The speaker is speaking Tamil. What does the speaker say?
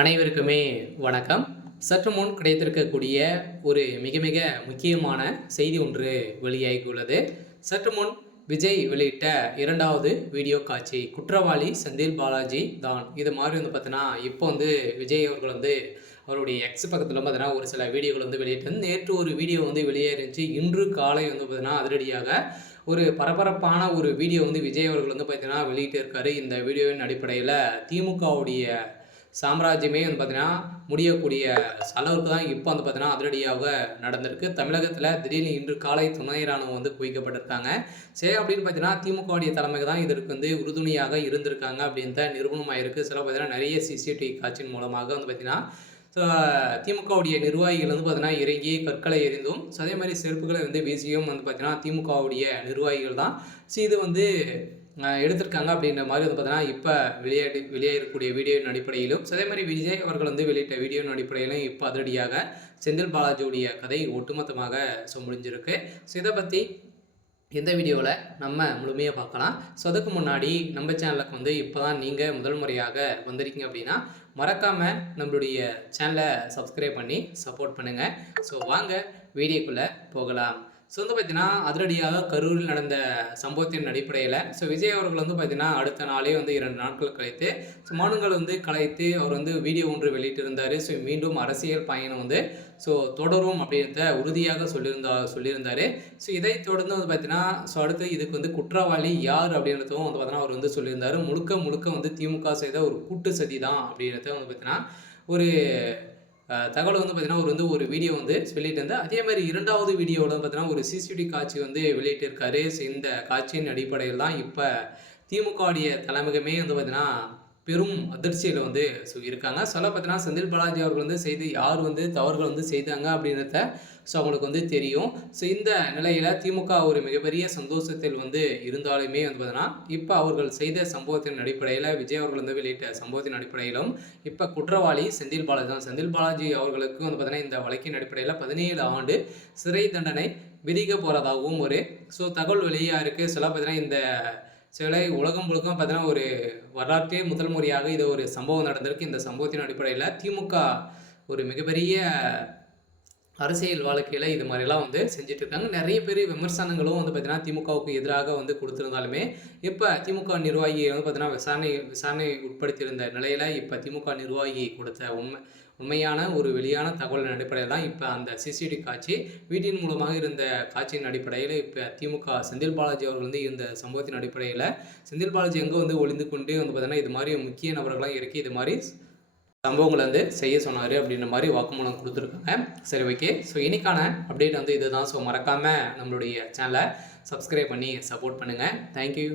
அனைவருக்குமே வணக்கம். சற்று முன் கிடைத்திருக்கக்கூடிய ஒரு மிக மிக முக்கியமான செய்தி ஒன்று வெளியாகியுள்ளது. சற்று முன் விஜய் வெளியிட்ட 2வது வீடியோ காட்சி குற்றவாளி செந்தில் பாலாஜி தான். இது மாதிரி பார்த்தீங்கன்னா, இப்போ விஜய் அவர்கள் அவருடைய எக்ஸ் பக்கத்தில் பார்த்தீங்கன்னா ஒரு சில வீடியோக்கள் வெளியிட்டு நேற்று ஒரு வீடியோ வெளியேறிச்சு. இன்று காலை பார்த்தீங்கன்னா அதிரடியாக ஒரு பரபரப்பான ஒரு வீடியோ விஜய் அவர்கள் பார்த்தீங்கன்னா வெளியிட்டு இருக்காரு. இந்த வீடியோவின் அடிப்படையில் திமுகவுடைய சாம்ராஜ்யமே பார்த்தீங்கன்னா முடியக்கூடிய அளவுக்கு தான் இப்போ பார்த்தீங்கன்னா அதிரடியாக நடந்திருக்கு. தமிழகத்தில் திடீர்னு இன்று காலை துணை ராணுவம் குவிக்கப்பட்டிருக்காங்க. சரி அப்படின்னு பார்த்தீங்கன்னா திமுகவுடைய தலைமைக்கு தான் இதற்கு உறுதுணையாக இருந்திருக்காங்க அப்படின்னு நிரூபணமாக இருக்குது. சில பார்த்தீங்கன்னா நிறைய சிசிடிவி காட்சியின் மூலமாக பார்த்தீங்கன்னா திமுகவுடைய நிர்வாகிகள் பார்த்தீங்கன்னா இறங்கி கற்களை எறிந்தும் அதே மாதிரி செருப்புகளை வீசியும் பார்த்தீங்கன்னா திமுகவுடைய நிர்வாகிகள் தான் இது எடுத்திருக்காங்க அப்படின்ற மாதிரி பார்த்தீங்கன்னா இப்போ வெளியேறக்கூடிய வீடியோவின் அடிப்படையிலும் அதே மாதிரி விஜய் அவர்கள் வெளியிட்ட வீடியோவின் அடிப்படையிலும் இப்போ அதிரடியாக செந்தில் பாலாஜியுடைய கதை ஒட்டுமொத்தமாக முடிஞ்சிருக்கு. ஸோ இதை பற்றி இந்த வீடியோவில் நம்ம முழுமையாக பார்க்கலாம். ஸோ அதுக்கு முன்னாடி நம்ம சேனலுக்கு இப்போ தான் நீங்கள் முதல் முறையாக வந்திருக்கீங்க அப்படின்னா மறக்காமல் நம்மளுடைய சேனலை சப்ஸ்கிரைப் பண்ணி சப்போர்ட் பண்ணுங்கள். ஸோ வாங்க வீடியோக்குள்ளே போகலாம். ஸோ பார்த்தீங்கன்னா அதிரடியாக கரூரில் நடந்த சம்பவத்தின் அடிப்படையில் விஜய் அவர்கள் பார்த்தீங்கன்னா அடுத்த நாளே 2 நாட்கள் கழித்து மனுங்கள் கலைத்து அவர் வீடியோ ஒன்று வெளியிட்டிருந்தார். மீண்டும் அரசியல் பயணம் தொடரும் அப்படின்றத உறுதியாக சொல்லியிருந்தார். இதை தொடர்ந்து பார்த்தீங்கன்னா அடுத்து இதுக்கு குற்றவாளி யார் அப்படின்றதும் பார்த்தீங்கன்னா அவர் சொல்லியிருந்தார். முழுக்க திமுக செய்த ஒரு கூட்டு சதி தான் அப்படின்றத பார்த்தீங்கன்னா ஒரு தகவல் பார்த்தீங்கன்னா ஒரு வீடியோ வெளியிட்டு இருந்தால் அதே மாதிரி 2வது வீடியோவில் பார்த்தீங்கன்னா ஒரு சிசிடிவி காட்சி வெளியிட்டிருக்காரு. இந்த காட்சியின் அடிப்படையில் தான் இப்போ திமுகவுடைய தலைமையகமே பார்த்தீங்கன்னா பெரும் அதிர்ச்சியில் இருக்காங்க. சொல்ல பார்த்தீங்கன்னா செந்தில் பாலாஜி அவர்கள் செய்து யார் தவறுகள் செய்தாங்க அப்படின்றத அவங்களுக்கு தெரியும். இந்த நிலையில் திமுக ஒரு மிகப்பெரிய சந்தோஷத்தில் இருந்தாலுமே பார்த்தீங்கன்னா இப்போ அவர்கள் செய்த சம்பவத்தின் அடிப்படையில் விஜய் அவர்கள் வெளியிட்ட சம்பவத்தின் அடிப்படையிலும் இப்போ குற்றவாளி செந்தில் பாலாஜி தான். செந்தில் பாலாஜி அவர்களுக்கு பார்த்தீங்கன்னா இந்த வழக்கின் அடிப்படையில் 17 ஆண்டு சிறை தண்டனை விதிக்க போகிறதாகவும் ஒரு தகவல் வெளியாக இருக்குது. சொல்ல பார்த்தீங்கன்னா இந்த சிலை உலகம் முழுக்க பார்த்தீங்கன்னா ஒரு வரலாற்றே முதல் முறையாக இது ஒரு சம்பவம் நடந்திருக்கு. இந்த சம்பவத்தின் அடிப்படையில் திமுக ஒரு மிகப்பெரிய அரசியல் வாழ்க்கையில் இது மாதிரிலாம் செஞ்சுட்டு இருக்காங்க. நிறைய பேர் விமர்சனங்களும் பார்த்தீங்கன்னா திமுகவுக்கு எதிராக கொடுத்துருந்தாலுமே இப்போ திமுக நிர்வாகி பார்த்தீங்கன்னா விசாரணை உட்படுத்தியிருந்த நிலையில் இப்போ திமுக நிர்வாகி கொடுத்த உண்மையான ஒரு வெளியான தகவலின் அடிப்படையில் தான் இப்போ அந்த சிசிடிவி காட்சி வீட்டின் மூலமாக இருந்த காட்சியின் அடிப்படையில் இப்போ திமுக செந்தில் பாலாஜி அவர்கள் இந்த சம்பவத்தின் அடிப்படையில் செந்தில் பாலாஜி எங்கே ஒளிந்து கொண்டு பார்த்தீங்கன்னா இது மாதிரி முக்கிய நபர்களாக இறக்கி இது மாதிரி சம்பவங்களை செய்ய சொன்னார் அப்படின்ற மாதிரி வாக்குமூலம் கொடுத்துருக்காங்க. சரி, ஓகே. இன்னைக்கான அப்டேட் இதுதான். மறக்காமல் நம்மளுடைய சேனலை சப்ஸ்கிரைப் பண்ணி சப்போர்ட் பண்ணுங்கள். தேங்க்யூ.